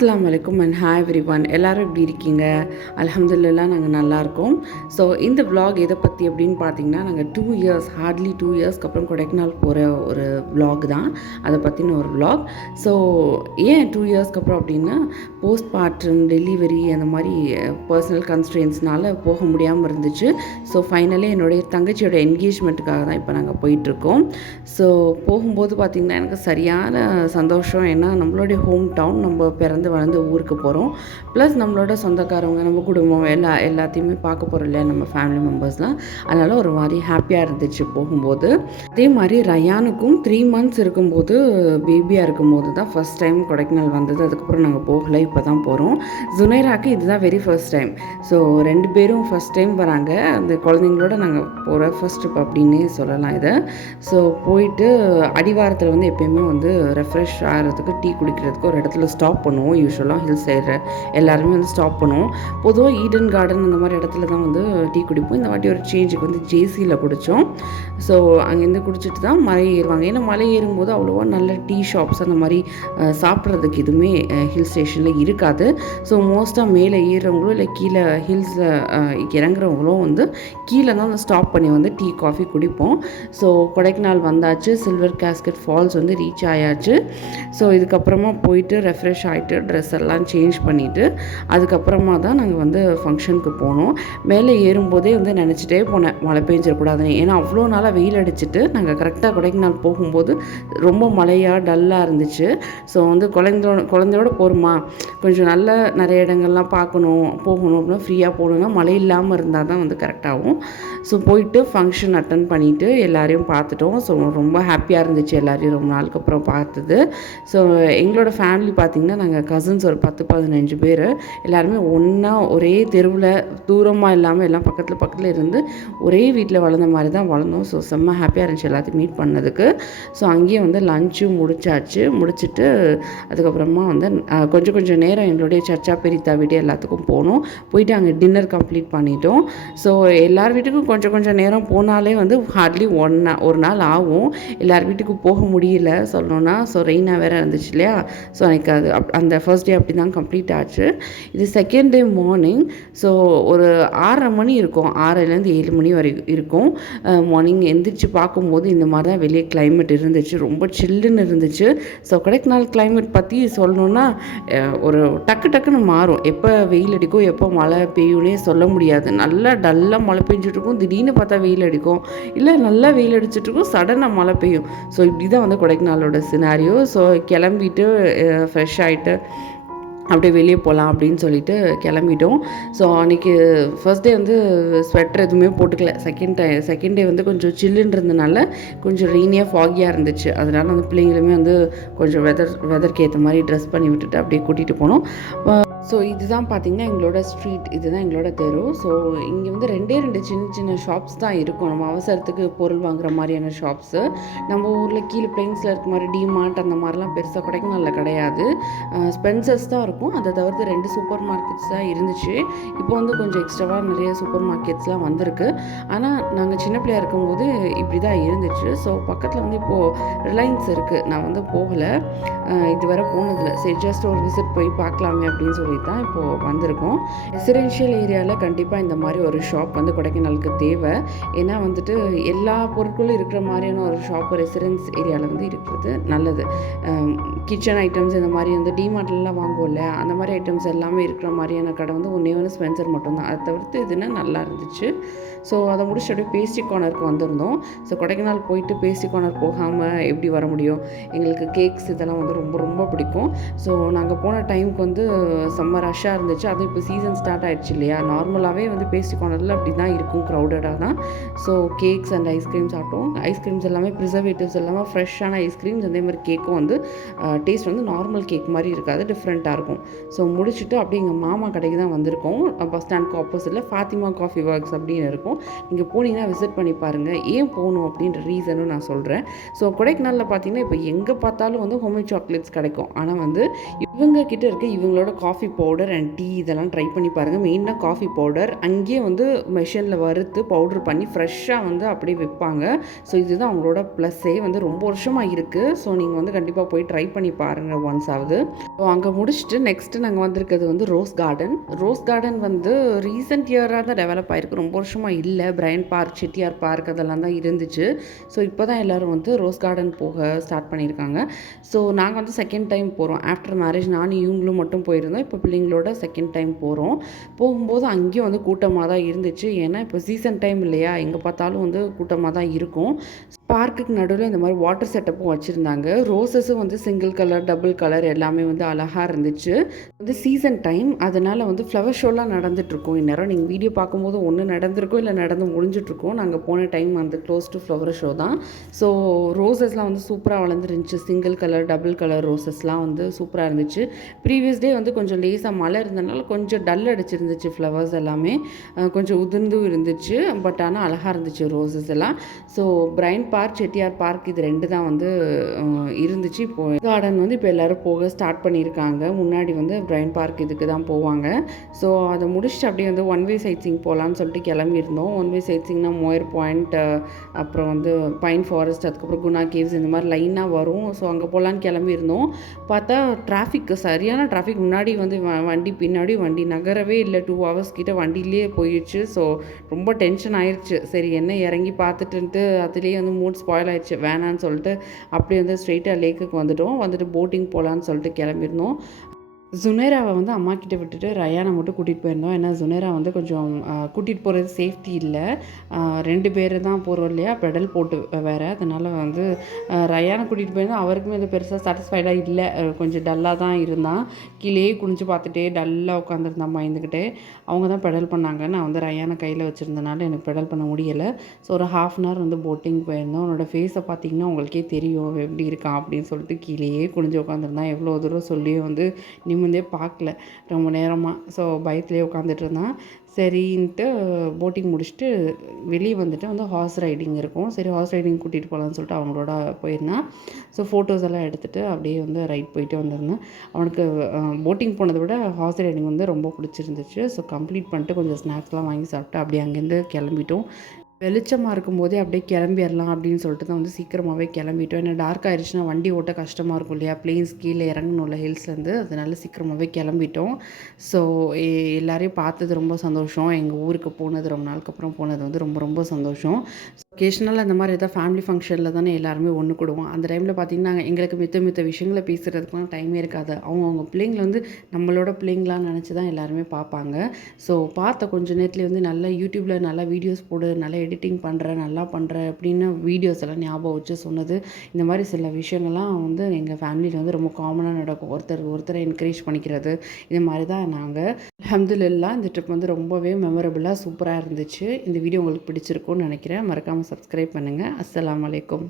அஸ்ஸலாமு அலைக்கும் and hi everyone. எல்லாரும் எப்படி இருக்கீங்க? அல்ஹம்துலில்லாஹ் நாங்கள் நல்லாயிருக்கோம். ஸோ இந்த vlog எதை பற்றி அப்படின்னு பார்த்தீங்கன்னா, நாங்கள் 2 இயர்ஸ் ஹார்ட்லி 2 இயர்ஸ்க்கு அப்புறம் கொடைக்கானல் போகிற ஒரு vlog தான். அதை பற்றின ஒரு vlog. ஸோ ஏன் 2 இயர்ஸ்க்கு அப்புறம் அப்படின்னா, போஸ்ட்மார்ட்டம் டெலிவரி அந்த மாதிரி பர்சனல் கன்ஸ்ட்ரெயின்ஸ்னால போக முடியாமல் இருந்துச்சு. ஸோ ஃபைனலி என்னுடைய தங்கச்சியோட என்கேஜ்மெண்ட்டுக்காக தான் இப்போ நாங்கள் போயிட்டுருக்கோம். ஸோ போகும்போது பார்த்திங்கன்னா எனக்கு சரியான சந்தோஷம். ஏன்னா நம்மளுடைய ஹோம் டவுன், நம்ம பிறந்து வளர்ந்த ஊருக்கு போகிறோம். ப்ளஸ் நம்மளோட சொந்தக்காரவங்க, நம்ம குடும்பம் எல்லாத்தையுமே பார்க்க போகிறோம் இல்லையா, நம்ம ஃபேமிலி மெம்பர்ஸ்லாம். அதனால் ஒரு மாதிரி ஹாப்பியாக இருந்துச்சு போகும்போது. அதே மாதிரி ரயானுக்கும் 3 மந்த்ஸ் இருக்கும்போது, பேபியாக இருக்கும்போது தான் ஃபஸ்ட் டைம் கொடைக்கானல் வந்தது. அதுக்கப்புறம் நாங்கள் போகலை, இப்போ தான் போகிறோம். ஜுனைராக்கு இதுதான் வெரி ஃபர்ஸ்ட் டைம். ஸோ 2 பேரும் ஃபஸ்ட் டைம் வராங்க. அந்த குழந்தைங்களோட நாங்கள் போகிற ஃபர்ஸ்ட் ட்ரிப் அப்படின்னே சொல்லலாம் இதை. ஸோ போயிட்டு அடிவாரத்தில் வந்து எப்போயுமே வந்து ரெஃப்ரெஷ் ஆகிறதுக்கு, டீ குடிக்கிறதுக்கு ஒரு இடத்துல ஸ்டாப் பண்ணுவோம். யூஸ்வலாக ஹில்ஸ் ஏற எல்லாருமே வந்து ஸ்டாப் பண்ணுவோம். பொதுவாக ஈடன் கார்டன் அந்த மாதிரி இடத்துல தான் வந்து டீ குடிப்போம். இந்த வாட்டி ஒரு சேஞ்சுக்கு வந்து ஜேசியில் குடித்தோம். ஸோ அங்கேருந்து குடிச்சிட்டு தான் மலை ஏறுவாங்க. ஏன்னா மலை ஏறும்போது அவ்வளோவா நல்ல டீ ஷாப்ஸ் அந்த மாதிரி சாப்பிட்றதுக்கு எதுவுமே ஹில் ஸ்டேஷனில் இருக்காது. ஸோ மோஸ்ட்டாக மேலே ஏறுறவங்களோ இல்லை கீழே ஹில்ஸில் இறங்குறவங்களும் வந்து கீழே தான் வந்து ஸ்டாப் பண்ணி வந்து டீ காஃபி குடிப்போம். ஸோ கொடைக்கானல் வந்தாச்சு. சில்வர் கேஸ்கெட் ஃபால்ஸ் வந்து ரீச் ஆயாச்சு. ஸோ இதுக்கப்புறமா போயிட்டு ரெஃப்ரெஷ் ஆகிட்டு ட்ரெஸ் எல்லாம் சேஞ்ச் பண்ணிவிட்டு அதுக்கப்புறமா தான் நாங்கள் வந்து ஃபங்க்ஷனுக்கு போனோம். மேலே ஏறும்போதே வந்து நினச்சிட்டே போனேன் மழை பெஞ்சிடக்கூடாதுன்னு. ஏன்னா அவ்வளோ நாளாக வெயில் அடிச்சுட்டு நாங்கள் கரெக்டாக கொடைக்கானல் போகும்போது ரொம்ப மழையாக டல்லாக இருந்துச்சு. ஸோ வந்து குழந்தையோட போகிறோமா, கொஞ்சம் நல்ல நிறைய இடங்கள்லாம் போகணும் அப்படின்னா ஃப்ரீயாக போகணுன்னா மழை இல்லாமல் இருந்தால் தான் வந்து கரெக்டாகும். ஸோ போயிட்டு ஃபங்க்ஷன் அட்டன் பண்ணிவிட்டு எல்லாரையும் பார்த்துட்டோம். ஸோ ரொம்ப ஹாப்பியாக இருந்துச்சு எல்லாரையும் ரொம்ப நாளுக்கு அப்புறம் பார்த்தது. ஸோ எங்களோட ஃபேமிலி பார்த்திங்கன்னா, நாங்கள் கசின்ஸ் ஒரு 10-15 பேர் எல்லாருமே ஒன்றா ஒரே தெருவில், தூரமாக இல்லாமல் எல்லாம் பக்கத்தில் இருந்து ஒரே வீட்டில் வளர்ந்த மாதிரி தான் வளர்ந்தோம். ஸோ செம்ம ஹாப்பியாக இருந்துச்சு எல்லாத்தையும் மீட் பண்ணதுக்கு. ஸோ அங்கேயே வந்து லஞ்சும் முடிச்சுட்டு அதுக்கப்புறமா வந்து கொஞ்சம் நேரம் எங்களுடைய சர்ச்சா பெரித்தா வீடு எல்லாத்துக்கும் போனோம். போயிட்டு அங்கே டின்னர் கம்ப்ளீட் பண்ணிட்டோம். ஸோ எல்லார் வீட்டுக்கும் கொஞ்சம் நேரம் போனாலே வந்து ஹார்ட்லி ஒரு நாள் ஆகும். எல்லார் வீட்டுக்கும் போக முடியல சொல்லணுன்னா. ஸோ ரெயினாக வேறு இருந்துச்சு இல்லையா. ஸோ எனக்கு அந்த ஃபர்ஸ்ட் டே அப்படி தான் கம்ப்ளீட் ஆச்சு. இது செகண்ட் டே மார்னிங். ஸோ ஒரு 6:30 மணி இருக்கும், 6லேருந்து 7 மணி வரைக்கும் இருக்கும். மார்னிங் எந்திரிச்சு பார்க்கும்போது இந்த மாதிரி தான் வெளியே கிளைமேட் இருந்துச்சு. ரொம்ப சில்லுன்னு இருந்துச்சு. ஸோ கொடைக்கானல் கிளைமேட் பற்றி சொல்லணுன்னா ஒரு டக்குன்னு மாறும். எப்போ வெயில் அடிக்கும், எப்போ மழை பெய்யும்னே சொல்ல முடியாது. நல்லா டல்லாக மழை பெஞ்சிட்ருக்கும், திடீர்னு பார்த்தா வெயில் அடிக்கும், இல்லை நல்லா வெயில் அடிச்சிட்ருக்கும், சடனாக மழை பெய்யும். ஸோ இப்படி தான் வந்து கொடைக்கானலோட சினாரியோ. ஸோ கிளம்பிட்டு ஃப்ரெஷ் ஆகிட்டு அப்படியே வெளியே போகலாம் அப்படின்னு சொல்லிட்டு கிளம்பிட்டோம். ஸோ அன்றைக்கி ஃபர்ஸ்ட் டே வந்து ஸ்வெட்டர் எதுவுமே போட்டுக்கல. செகண்ட் டே வந்து கொஞ்சம் சில்லுன்னு இருந்தனால கொஞ்சம் ரெயினியாக ஃபாகியாக இருந்துச்சு. அதனால் வந்து பிள்ளைங்களுமே வந்து கொஞ்சம் வெதருக்கு ஏற்ற மாதிரி ட்ரெஸ் பண்ணி விட்டுட்டு அப்படியே கூட்டிகிட்டு போனோம். ஸோ இதுதான் பார்த்திங்கன்னா எங்களோட ஸ்ட்ரீட், இதுதான் எங்களோட தெரு. ஸோ இங்கே வந்து 2 சின்ன ஷாப்ஸ் தான் இருக்கும். நம்ம அவசரத்துக்கு பொருள் வாங்குற மாதிரியான ஷாப்ஸு. நம்ம ஊரில் கீழே பிளெயின்ஸில் இருக்க மாதிரி டிமார்ட் அந்த மாதிரிலாம் பெருசாக கொடைக்கானலில் கிடையாது. ஸ்பென்சர்ஸ் தான் இருக்கும். அதை தவிர்த்து 2 சூப்பர் மார்க்கெட்ஸ் தான் இருந்துச்சு. இப்போ வந்து கொஞ்சம் எக்ஸ்ட்ராவாக நிறைய சூப்பர் மார்க்கெட்ஸ்லாம் வந்திருக்கு. ஆனால் நாங்கள் சின்ன பிள்ளையாக இருக்கும்போது இப்படி தான் இருந்துச்சு. ஸோ பக்கத்தில் வந்து இப்போது ரிலையன்ஸ் இருக்குது. நான் வந்து போகலை, இதுவரை போனதில்லை. சரி ஜஸ்ட் ஒரு விசிட் போய் பார்க்கலாமே அப்படின்னு சொல்லி தான் இப்போது வந்திருக்கோம். ரெசிடென்ஷியல் ஏரியாவில் கண்டிப்பாக இந்த மாதிரி ஒரு ஷாப் வந்து கொடைக்கானலுக்கு தேவை. ஏன்னா வந்துட்டு எல்லா பொருட்களும் இருக்கிற மாதிரியான ஒரு ஷாப் ரெசிடென்ஸ் ஏரியாவில் வந்து இருக்கிறது நல்லது. கிச்சன் ஐட்டம்ஸ் இந்த மாதிரி வந்து டிமார்ட்லாம் வாங்குவோம்ல, அந்த மாதிரி ஐட்டம்ஸ் எல்லாமே இருக்கிற மாதிரியான கடை வந்து ஒன்று ஸ்பென்சர் மட்டும்தான். அதை தவிர்த்து இதுன்னா நல்லா இருந்துச்சு. ஸோ அதை முடிச்சுட்டு அப்படியே பேஸ்ட்ரி கார்னருக்கு வந்திருந்தோம். ஸோ கொடைக்கானல் போயிட்டு பேஸ்ட்ரி கார்னர் போகாமல் எப்படி வர முடியும்? எங்களுக்கு கேக்ஸ் இதெல்லாம் வந்து ரொம்ப பிடிக்கும். ஸோ நாங்கள் போன டைமுக்கு வந்து செம்ம ரஷ்ஷாக இருந்துச்சு. அதுவும் இப்போ சீசன் ஸ்டார்ட் ஆகிடுச்சு இல்லையா. நார்மலாகவே வந்து பேஸ்ட்ரி கார்னரில் அப்படி தான் இருக்கும், க்ரௌடடாக தான். ஸோ கேக்ஸ் அண்ட் ஐஸ்கிரீம்ஸ் ஆகட்டும், ஐஸ்கிரீம்ஸ் எல்லாமே ப்ரிசர்வேட்டிவ்ஸ் இல்லாமல் ஃப்ரெஷ்ஷான ஐஸ்கிரீம்ஸ், அதே மாதிரி கேக்கும் வந்து டேஸ்ட் வந்து நார்மல் கேக் மாதிரி இருக்காது, டிஃப்ரெண்ட்டாக இருக்கும். ஸோ முடிச்சுட்டு அப்படியே எங்கள் மாமா கடைக்கு தான் வந்திருக்கோம். பஸ் ஸ்டாண்டுக்கு ஆப்போசிட்டில் ஃபாத்திமா காஃபி ஒர்க்ஸ் அப்படின்னு இருக்கும். நீங்கள் போனீங்கன்னா விசிட் பண்ணி பாருங்கள். ஏன் போகணும் அப்படின்ற ரீசனும் நான் சொல்கிறேன். ஸோ கொடைக்கானலில் பார்த்தீங்கன்னா இப்போ எங்கே பார்த்தாலும் வந்து ஹோம்மேட் சாக்லேட்ஸ் கிடைக்கும். ஆனால் வந்து இவங்க கிட்ட இருக்க இவங்களோட காஃபி பவுடர் அண்ட் டீ இதெல்லாம் ட்ரை பண்ணி பாருங்கள். மெயினாக காஃபி பவுடர் அங்கேயே வந்து மெஷினில் வறுத்து பவுட்ரு பண்ணி ஃப்ரெஷ்ஷாக வந்து அப்படியே விற்பாங்க. ஸோ இதுதான் அவங்களோட ப்ளஸ்ஸே, வந்து ரொம்ப வருஷமாக இருக்குது. ஸோ நீங்கள் வந்து கண்டிப்பாக போய் ட்ரை பண்ணி பாருங்கள் ஒன்ஸ் ஆகுது. ஸோ அங்கே முடிச்சுட்டு நெக்ஸ்ட்டு நாங்கள் வந்திருக்கிறது வந்து ரோஸ் கார்டன் வந்து ரீசெண்ட் இயராக தான் டெவலப் ஆகிருக்கு, ரொம்ப வருஷமாக இல்லை. பிரையன் பார்க், செட்டியார் பார்க் அதெல்லாம் தான் இருந்துச்சு. ஸோ இப்போ தான் எல்லோரும் வந்து ரோஸ் கார்டன் போக ஸ்டார்ட் பண்ணியிருக்காங்க. ஸோ நாங்கள் வந்து செகண்ட் டைம் போகிறோம். ஆஃப்டர் மேரேஜ் நானும் இவங்களும் மட்டும் போயிருந்தோம். இப்போ பிள்ளைங்களோட செகண்ட் டைம் போகிறோம். போகும்போது அங்கேயும் வந்து கூட்டமாக தான் இருந்துச்சு. ஏன்னா இப்போ சீசன் டைம் இல்லையா, எங்கே பார்த்தாலும் வந்து கூட்டமாக தான் இருக்கும். பார்க்குக்கு நடுவில் இந்த மாதிரி வாட்டர் செட்டப்பும் வச்சுருந்தாங்க. ரோசஸும் வந்து சிங்கிள் கலர், டபுள் கலர் எல்லாமே வந்து அழகாக இருந்துச்சு. வந்து சீசன் டைம், அதனால் வந்து ஃப்ளவர் ஷோலாம் நடந்துகிட்ருக்கும். இந்நேரம் நீங்கள் வீடியோ பார்க்கும்போது ஒன்று நடந்திருக்கும், இல்லை நடந்து முடிஞ்சிட்ருக்கோம். நாங்கள் போன டைம் வந்து க்ளோஸ் டு ஃப்ளவர் ஷோ தான். ஸோ ரோசஸ்லாம் வந்து சூப்பராக வளர்ந்துருந்துச்சு. சிங்கிள் கலர், டபுள் கலர் ரோசஸ்லாம் வந்து சூப்பராக இருந்துச்சு. ப்ரீவியஸ் டே வந்து கொஞ்சம் லேசாக மழை இருந்தனால கொஞ்சம் டல் அடிச்சிருந்துச்சு. ஃப்ளவர்ஸ் எல்லாமே கொஞ்சம் உதிர்ந்தும் இருந்துச்சு. பட் ஆனால் அழகாக இருந்துச்சு ரோசஸ் எல்லாம். So Bryant Park, Chettiar Park இது 2 தான் வந்து இருந்துச்சு. இப்போது கார்டன் வந்து இப்போ எல்லோரும் போக ஸ்டார்ட் பண்ணியிருக்காங்க. முன்னாடி வந்து பிரைன் பார்க் இதுக்கு தான் போவாங்க. ஸோ அதை முடிச்சுட்டு அப்படியே வந்து ஒன் வே சைட் சீயிங் போகலான்னு சொல்லிட்டு கிளம்பியிருந்தோம். ஒன் வே சைட் சீயிங்னா மோயர் பாயிண்ட், அப்புறம் வந்து பைன் ஃபாரஸ்ட், அதுக்கப்புறம் குணா கேவ்ஸ் இந்த மாதிரி லைனாக வரும். ஸோ அங்கே போகலான்னு கிளம்பியிருந்தோம். பார்த்தா டிராஃபிக், சரியான டிராஃபிக். முன்னாடி வந்து வண்டி, பின்னாடி வண்டி, நகரவே இல்லை. 2 hours கிட்ட வண்டியிலே போயிடுச்சு. ஸோ ரொம்ப டென்ஷன் ஆயிடுச்சு. சரி என்ன இறங்கி பார்த்துட்டுன்ட்டு அதுலேயே வந்து மூட் ஸ்பாயில் ஆயிடுச்சு. வேணான்னு சொல்லிட்டு அப்படியே வந்து ஸ்ட்ரெயிட்டாக லேக்குக்கு வந்துட்டு போட்டிங் போகலான்னு சொல்லிட்டு கிளம்பியிருந்தோம். ஜுனேராவை வந்து அம்மா கிட்ட விட்டுட்டு ரயானை மட்டும் கூட்டிகிட்டு போயிருந்தோம். ஏன்னா ஜுனேரா வந்து கொஞ்சம் கூட்டிகிட்டு போகிறது சேஃப்டி இல்லை. 2 பேர் தான் போகிறோம் இல்லையா, பெடல் போட்டு வேறு. அதனால் வந்து ரயானை கூட்டிகிட்டு போயிருந்தோம். அவருக்குமே இது பெருசாக சாட்டிஸ்ஃபைடாக இல்லை. கொஞ்சம் டல்லாக தான் இருந்தான். கீழேயே குனிஞ்சு பார்த்துட்டே டல்லாக உட்காந்துருந்தான் பயந்துக்கிட்டே. அவங்க தான் பெடல் பண்ணாங்க. நான் வந்து ரயானை கையில் வச்சுருந்தனால எனக்கு பெடல் பண்ண முடியலை. ஸோ ஒரு 1/2 hour வந்து போட்டிங் போயிருந்தோம். அவனோட ஃபேஸை பார்த்திங்கன்னா உங்களுக்கே தெரியும் எப்படி இருக்கான் அப்படின்னு சொல்லிட்டு. கீழேயே குனிஞ்சு உட்காந்துருந்தான். எவ்வளோ தூரம் சொல்லியும் வந்து நிமிர்ந்தே பார்க்கல ரொம்ப நேரமாக. ஸோ பயத்துலேயே உட்காந்துட்டு இருந்தான். சரின்ட்டு போட்டிங் முடிச்சுட்டு வெளியே வந்துட்டு வந்து ஹார்ஸ் ரைடிங் இருக்கும். சரி ஹார்ஸ் ரைடிங் கூட்டிகிட்டு போகலான்னு சொல்லிட்டு அவங்களோட போயிருந்தான். ஸோ ஃபோட்டோஸ் எல்லாம் எடுத்துகிட்டு அப்படியே வந்து ரைட் போயிட்டு வந்திருந்தேன். அவனுக்கு போட்டிங் போனதை விட ஹார்ஸ் ரைடிங் வந்து ரொம்ப பிடிச்சிருந்துச்சு. ஸோ கம்ப்ளீட் பண்ணிட்டு கொஞ்சம் ஸ்நாக்ஸ்லாம் வாங்கி சாப்பிட்டு அப்படியே அங்கேருந்து கிளம்பிட்டோம். வெளிச்சமாக இருக்கும்போதே அப்படியே கிளம்பிடலாம் அப்படின்னு சொல்லிட்டு தான் வந்து சீக்கிரமாகவே கிளம்பிட்டோம். ஏன்னா டார்க் ஆகிடுச்சுன்னா வண்டி ஓட்ட கஷ்டமாக இருக்கும் இல்லையா, பிளேன்ஸ் கீழே இறங்கணும்ல ஹில்ஸ்லேருந்து. அதனால சீக்கிரமாகவே கிளம்பிட்டோம். ஸோ எல்லாரையும் பார்த்தது ரொம்ப சந்தோஷம். எங்கள் ஊருக்கு போனது, ரொம்ப நாளுக்கு அப்புறம் போனது வந்து ரொம்ப ரொம்ப சந்தோஷம். ஒகேஷ்னலாக இந்த மாதிரி எதாவது ஃபேமிலி ஃபங்க்ஷனில் தானே எல்லாருமே ஒன்று கூடுவோம். அந்த டைமில் பார்த்திங்கன்னா எங்களுக்கு மித்த விஷயங்களை பேசுகிறதுக்குலாம் டைமே இருக்காது. அவங்க பிள்ளைங்களை வந்து நம்மளோட பிள்ளைங்களான்னு நினச்சி தான் எல்லாருமே பார்ப்பாங்க. ஸோ பார்த்த கொஞ்சம் நேரத்துலேயே வந்து நல்லா யூடியூப்பில் நல்லா வீடியோஸ் போடு, நல்லா எடிட்டிங் பண்ணுற, நல்லா பண்ணுற அப்படின்னு வீடியோஸ் எல்லாம் ஞாபகம் வச்சு சொன்னது. இந்த மாதிரி சில விஷயங்கள்லாம் வந்து எங்கள் ஃபேமிலியில் வந்து ரொம்ப காமனாக நடக்கும். ஒருத்தரை என்கரேஜ் பண்ணிக்கிறது, இது மாதிரி தான் நாங்கள். அல்ஹம்துலில்லாஹ் இந்த ட்ரிப் வந்து ரொம்பவே மெமரபுளாக சூப்பராக இருந்துச்சு. இந்த வீடியோ உங்களுக்கு பிடிச்சிருக்கும்னு நினைக்கிறேன். மறக்காமல் சப்ஸ்கிரைப் பண்ணுங்கள். அஸ்ஸலாமு அலைக்கும்.